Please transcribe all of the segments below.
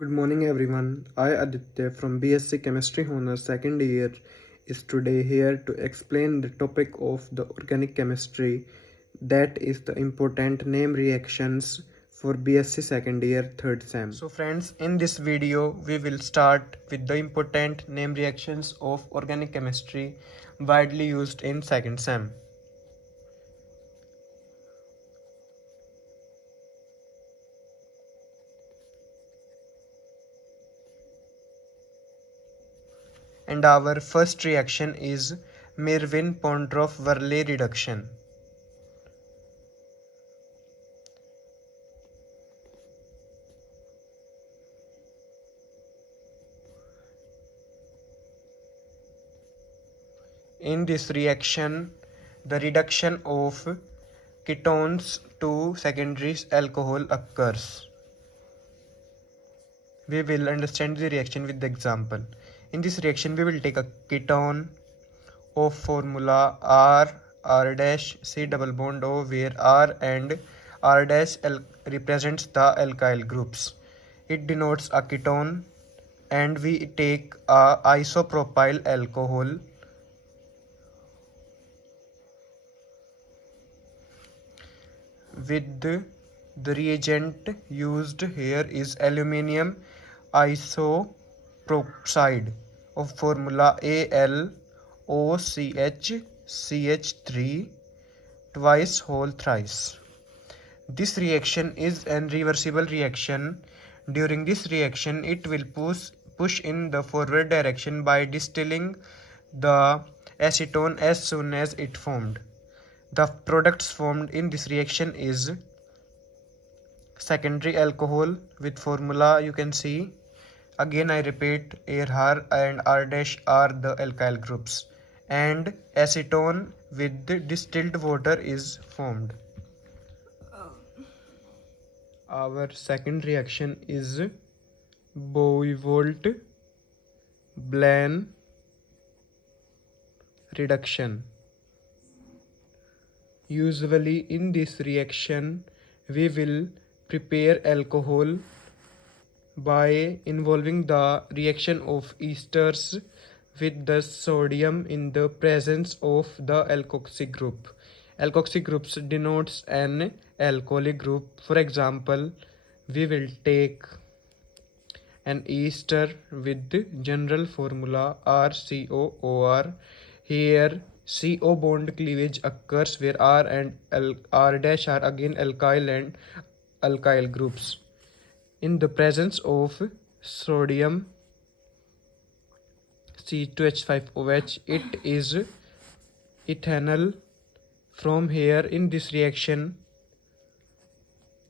Good morning everyone. I Aditya from BSC Chemistry Honors second year is today here to explain the topic of the organic chemistry, that is the important name reactions for BSc second year third sem. So friends, in this video we will start with the important name reactions of organic chemistry widely used in second sem. And our first reaction is Mervin-Pondroff-Verley reduction. In this reaction, the reduction of ketones to secondary alcohol occurs. We will understand the reaction with the example. In this reaction, we will take a ketone of formula R, R dash, C double bond O, where R and R dash represents the alkyl groups. It denotes a ketone, and we take a isopropyl alcohol with the reagent used here is aluminium isoproxide of formula AlOCH twice whole thrice. This reaction is an reversible reaction. During this reaction, it will push in the forward direction by distilling the acetone as soon as it formed. The products formed in this reaction is secondary alcohol with formula you can see. Again I repeat, R and R dash are the alkyl groups, and acetone with the distilled water is formed. Our second reaction is Boivelt-Blanc reduction. Usually in this reaction we will prepare alcohol by involving the reaction of esters with the sodium in the presence of the alkoxy group. Alkoxy groups denotes an alcoholic group. For example, we will take an ester with the general formula RCOOR. Here CO bond cleavage occurs where R and R dash are again alkyl and alkyl groups. In the presence of sodium C2H5OH, it is ethanol. From here, in this reaction,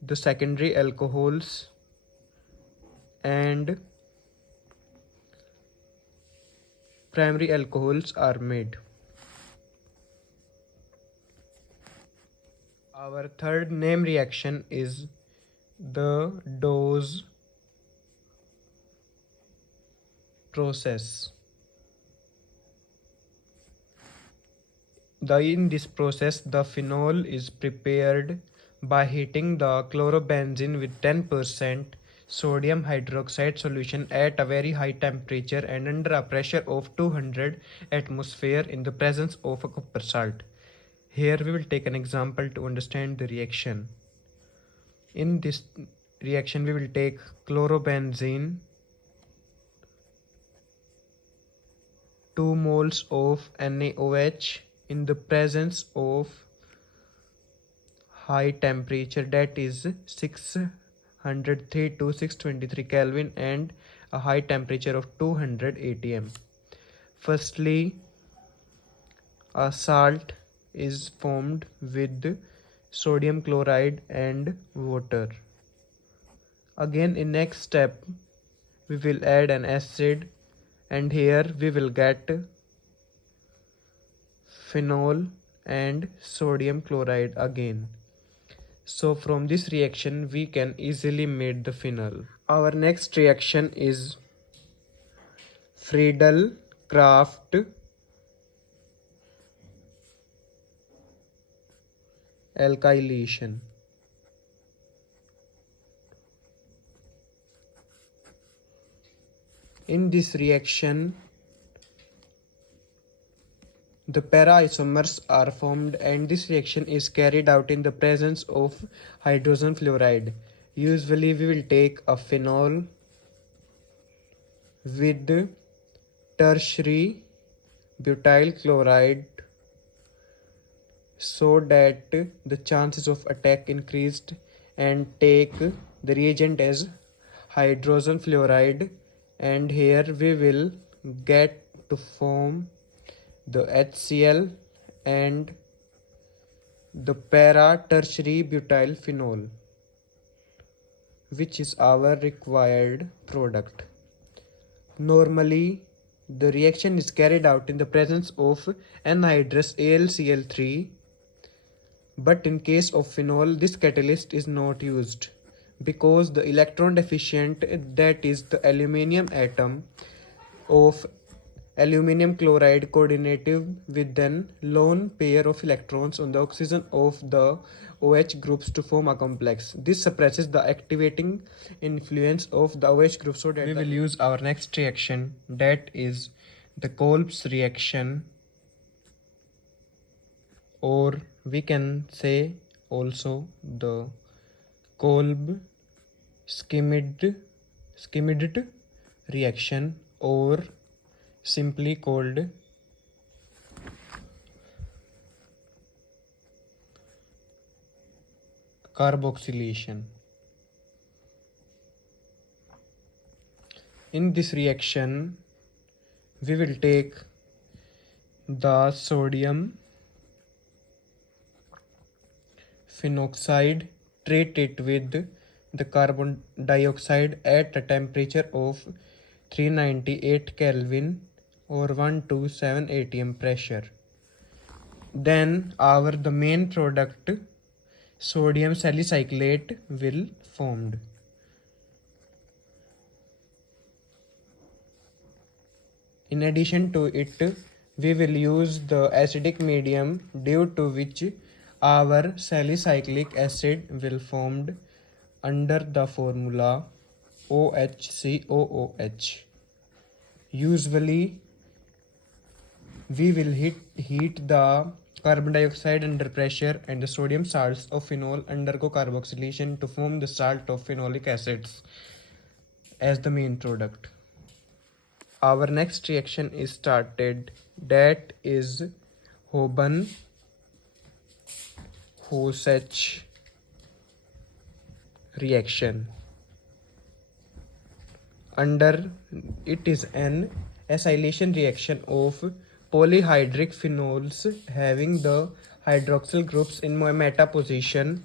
the secondary alcohols and primary alcohols are made. Our third name reaction is the dose process. In this process, the phenol is prepared by heating the chlorobenzene with 10% sodium hydroxide solution at a very high temperature and under a pressure of 200 atmosphere in the presence of a copper salt. Here we will take an example to understand the reaction. In this reaction we will take chlorobenzene, 2 moles of NaOH in the presence of high temperature, that is 603 to 623 Kelvin, and a high temperature of 200 atm. Firstly, a salt is formed with sodium chloride and water. Again, in next step we will add an acid, and here we will get phenol and sodium chloride again. So from this reaction we can easily make the phenol. Our next reaction is Friedel-Crafts alkylation. In this reaction, the para-isomers are formed and this reaction is carried out in the presence of hydrogen fluoride. Usually we will take a phenol with tertiary butyl chloride so that the chances of attack increased, and take the reagent as hydrogen fluoride, and here we will get to form the HCl and the para tertiary butyl phenol, which is our required product. Normally the reaction is carried out in the presence of anhydrous AlCl3, but in case of phenol this catalyst is not used because the electron deficient, that is the aluminium atom of aluminium chloride coordinative with an lone pair of electrons on the oxygen of the OH groups to form a complex. This suppresses the activating influence of the OH group, so that we will use our next reaction, that is the Kolb's reaction, or we can say also the Kolb Schmidt reaction, or simply called carboxylation. In this reaction, we will take the sodium phenoxide, treat it with the carbon dioxide at a temperature of 398 Kelvin or 127 atm pressure. Then the main product sodium salicylate will formed. In addition to it, we will use the acidic medium, due to which our salicylic acid will formed under the formula OHCOOH. Usually we will heat the carbon dioxide under pressure, and the sodium salts of phenol undergo carboxylation to form the salt of phenolic acids as the main product. Our next reaction is started, that is Hoban-Hosech reaction. Under it is an acylation reaction of polyhydric phenols having the hydroxyl groups in meta position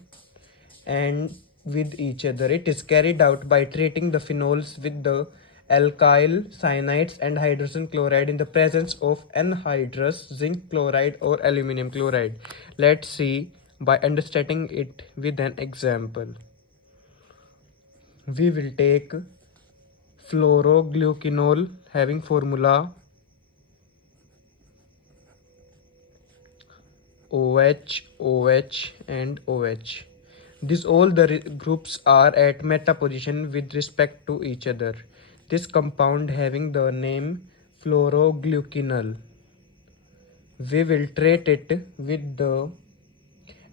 and with each other. It is carried out by treating the phenols with the alkyl cyanides and hydrogen chloride in the presence of anhydrous zinc chloride or aluminum chloride. Let's see by understanding it with an example. We will take fluoroglucanol having formula OH, OH and OH. These all the groups are at meta position with respect to each other. This compound having the name fluoroglucanol. We will treat it with the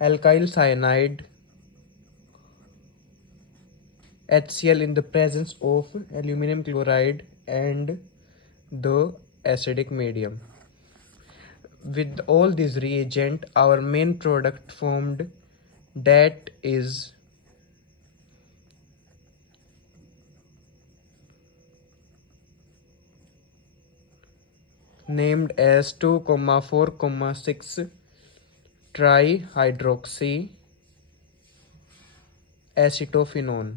alkyl cyanide HCl in the presence of aluminum chloride and the acidic medium. With all these reagent, our main product formed, that is named as 2,4,6 trihydroxy acetophenone.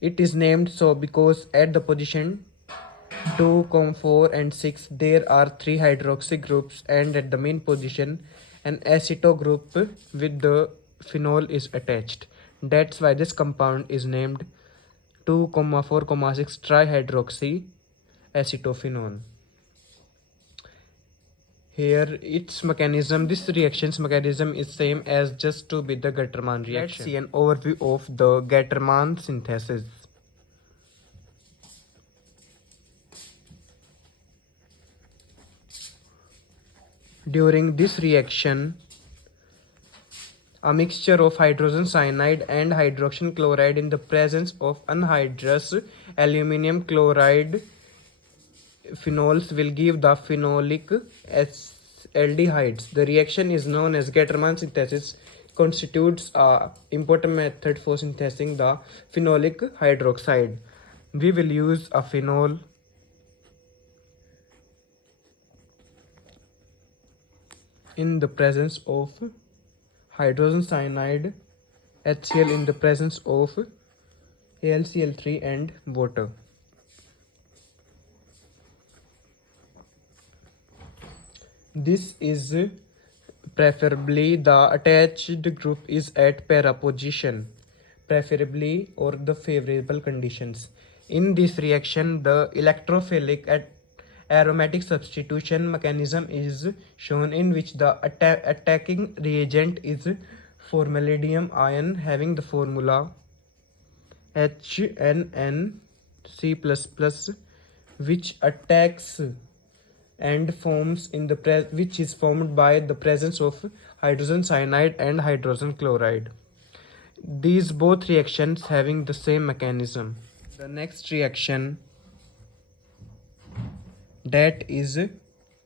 It is named so because at the position 2, 4 and 6 there are 3 hydroxy groups, and at the main position an aceto group with the phenol is attached. That's why this compound is named 2,4,6 trihydroxy acetophenone. Here its mechanism, this reaction's mechanism is same as just to be the Gattermann reaction. Let's see an overview of the Gattermann synthesis. During this reaction, a mixture of hydrogen cyanide and hydrogen chloride in the presence of anhydrous aluminum chloride phenols will give the phenolic aldehydes. The reaction is known as Gattermann synthesis, constitutes a important method for synthesizing the phenolic hydroxide. We will use a phenol in the presence of hydrogen cyanide, HCl in the presence of AlCl3 and water. This is preferably the attached group is at para position, preferably or the favorable conditions. In this reaction, the electrophilic aromatic substitution mechanism is shown, in which the attacking reagent is formaldehyd ion having the formula HNNC++, which attacks and forms in the which is formed by the presence of hydrogen cyanide and hydrogen chloride. These both reactions having the same mechanism. The next reaction, that is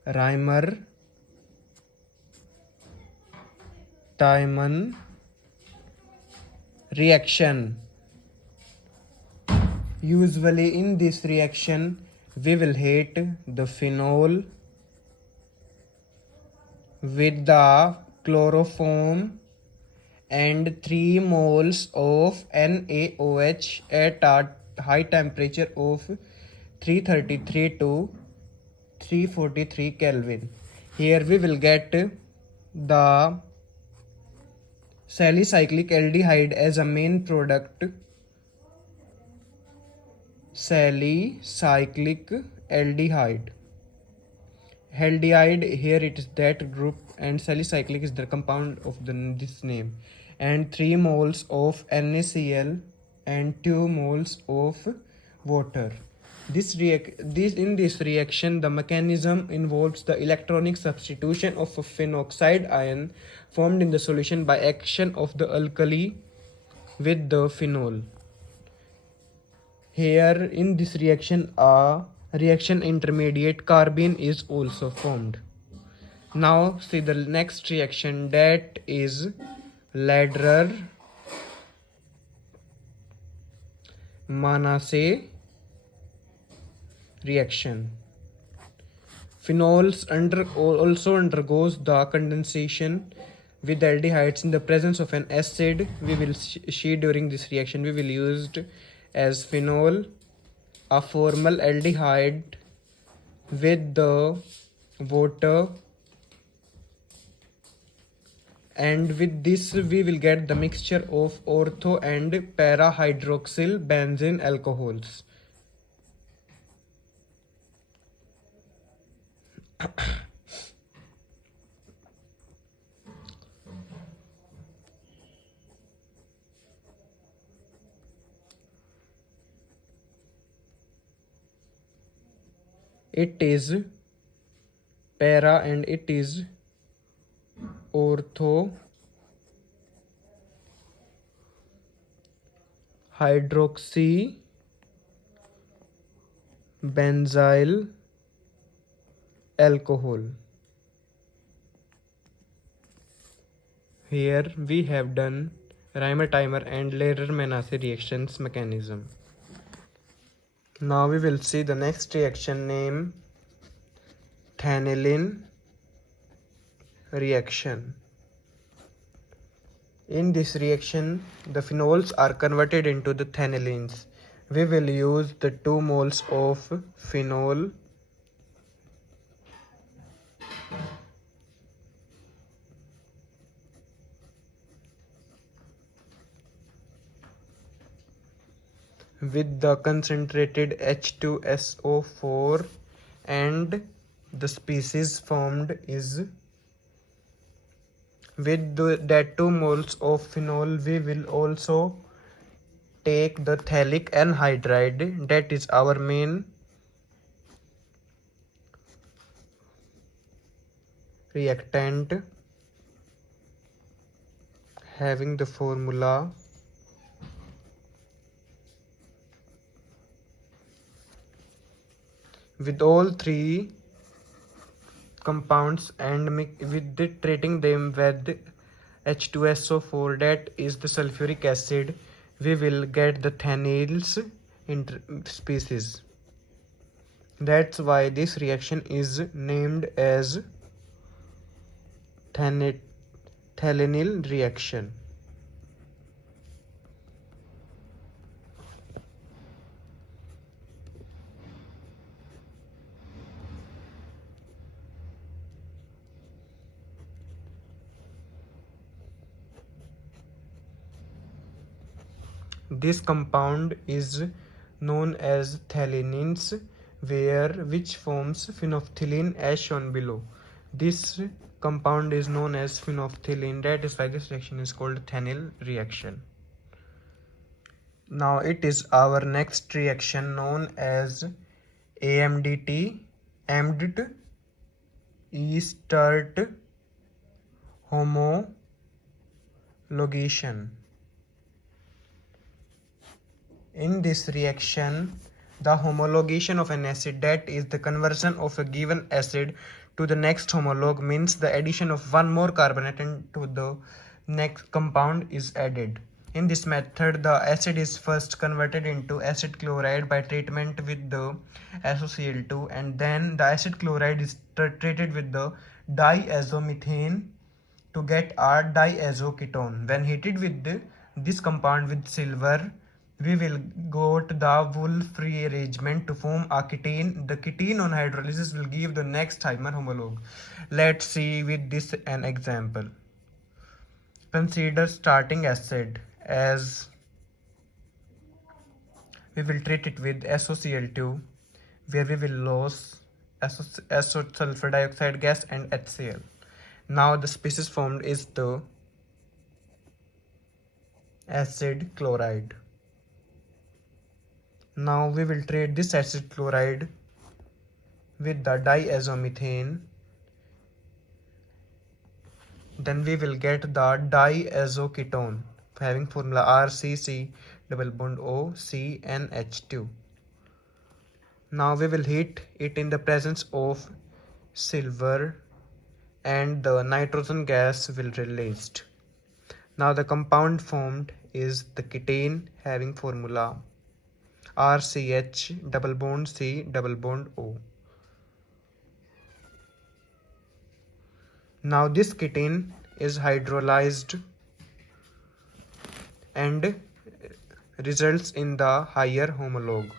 Reimer-Tiemann reaction. Usually in this reaction, we will heat the phenol with the chloroform and 3 moles of NaOH at a high temperature of 333 to 343 Kelvin. Here we will get the salicylic aldehyde as a main product. Salicylic aldehyde. Aldehyde, here it is that group, and salicylic is the compound of this name, and 3 moles of NaCl and 2 moles of water. In this reaction, the mechanism involves the electronic substitution of a phenoxide ion formed in the solution by action of the alkali with the phenol. Here in this reaction, a reaction intermediate carbene is also formed. Now see the next reaction, that is Ladrer-Manasse reaction. Phenols also undergoes the condensation with aldehydes in the presence of an acid. We will see during this reaction we will use as phenol, a formal aldehyde with the water, and with this we will get the mixture of ortho and para hydroxyl benzene alcohols. It is para and it is ortho hydroxy benzyl alcohol. Here we have done Reimer-Tiemann and Ladrer-Manasse reactions mechanism. Now we will see the next reaction named Thanelin reaction. In this reaction, the phenols are converted into the thanelins. We will use the 2 moles of phenol with the concentrated H2SO4, and the species formed is with that 2 moles of phenol. We will also take the phthalic anhydride, that is our main reactant having the formula with all three compounds and treating them with H2SO4, that is the sulfuric acid, we will get the phenyl's species. That's why this reaction is named as phenyl reaction. This compound is known as phthalines, which forms phenolphthalein as shown below. This compound is known as phenolphthalein. That is why this reaction is called phenyl reaction. Now it is our next reaction known as AMDT, AMDT, ester homologation. In this reaction, the homologation of an acid, that is the conversion of a given acid to the next homologue, means the addition of one more carbon atom to the next compound is added. In this method, the acid is first converted into acid chloride by treatment with the SOCl2, and then the acid chloride is treated with the diazomethane to get a diazoketone. When heated with this compound with silver, we will got the Wolff rearrangement to form a ketene. The ketene on hydrolysis will give the next hymer homologue. Let's see with this an example. Consider starting acid as we will treat it with SOCl2, where we will lose sulfur dioxide gas and HCl. Now the species formed is the acid chloride. Now we will treat this acid chloride with the diazomethane. Then we will get the diazoketone having formula RCC double bond O CnH2. Now we will heat it in the presence of silver and the nitrogen gas will released. Now the compound formed is the ketene having formula RCH double bond C double bond O. Now this ketene is hydrolyzed and results in the higher homologue.